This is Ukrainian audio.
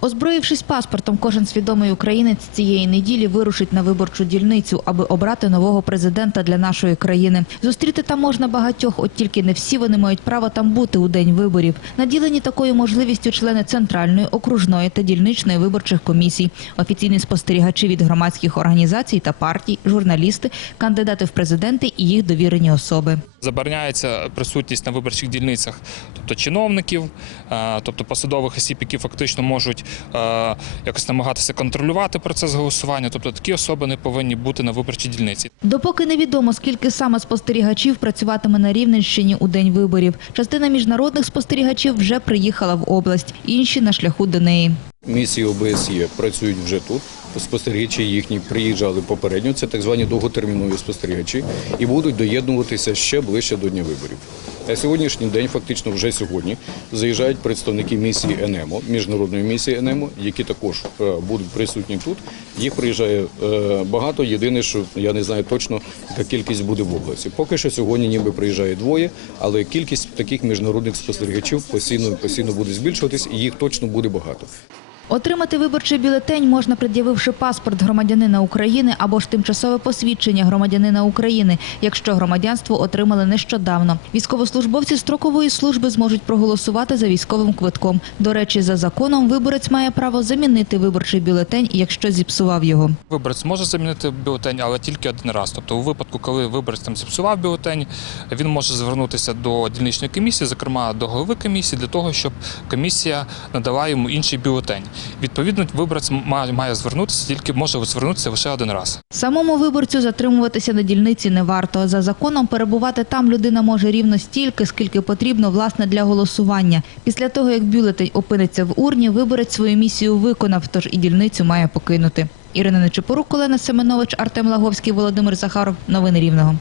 Озброївшись паспортом, кожен свідомий українець цієї неділі вирушить на виборчу дільницю, аби обрати нового президента для нашої країни. Зустріти там можна багатьох, от тільки не всі вони мають право там бути у день виборів. Наділені такою можливістю члени центральної, окружної та дільничної виборчих комісій, офіційні спостерігачі від громадських організацій та партій, журналісти, кандидати в президенти і їх довірені особи. Забороняється присутність на виборчих дільницях, тобто чиновників, е, тобто посадових осіб, які фактично можуть е, якось намагатися контролювати процес голосування. Тобто такі особи не повинні бути на виборчій дільниці. Допоки невідомо, скільки саме спостерігачів працюватиме на Рівненщині у день виборів. Частина міжнародних спостерігачів вже приїхала в область, інші на шляху до неї. Місії ОБСЄ працюють вже тут. Спостерігачі їхні приїжджали попередньо. Це так звані довготермінові спостерігачі, і будуть доєднуватися ще ближче до дня виборів. На сьогоднішній день, фактично, вже сьогодні заїжджають представники місії ЕНЕМО, міжнародної місії ЕНЕМО, які також е, будуть присутні тут. Їх приїжджає е, багато. Єдине, що я не знаю точно, яка кількість буде в області. Поки що сьогодні ніби приїжджає двоє, але кількість таких міжнародних спостерігачів постійно постійно буде збільшуватись, і їх точно буде багато. Отримати виборчий бюлетень можна, пред'явивши паспорт громадянина України або ж тимчасове посвідчення громадянина України, якщо громадянство отримали нещодавно. Військовослужбовці строкової служби зможуть проголосувати за військовим квитком. До речі, за законом виборець має право замінити виборчий бюлетень, якщо зіпсував його. Виборець може замінити бюлетень, але тільки один раз. Тобто, у випадку, коли виборець там зіпсував бюлетень, він може звернутися до дільничної комісії, зокрема до голови комісії, для того, щоб комісія надала йому інший бюлетень. Відповідно, виборець має, звернутися, тільки може звернутися лише один раз. Самому виборцю затримуватися на дільниці не варто. За законом перебувати там людина може рівно стільки, скільки потрібно власне для голосування. Після того, як бюлетень опиниться в урні, виборець свою місію виконав, тож і дільницю має покинути. Ірина Нечепорук, Олена Семенович, Артем Лаговський, Володимир Захаров. Новини Рівного.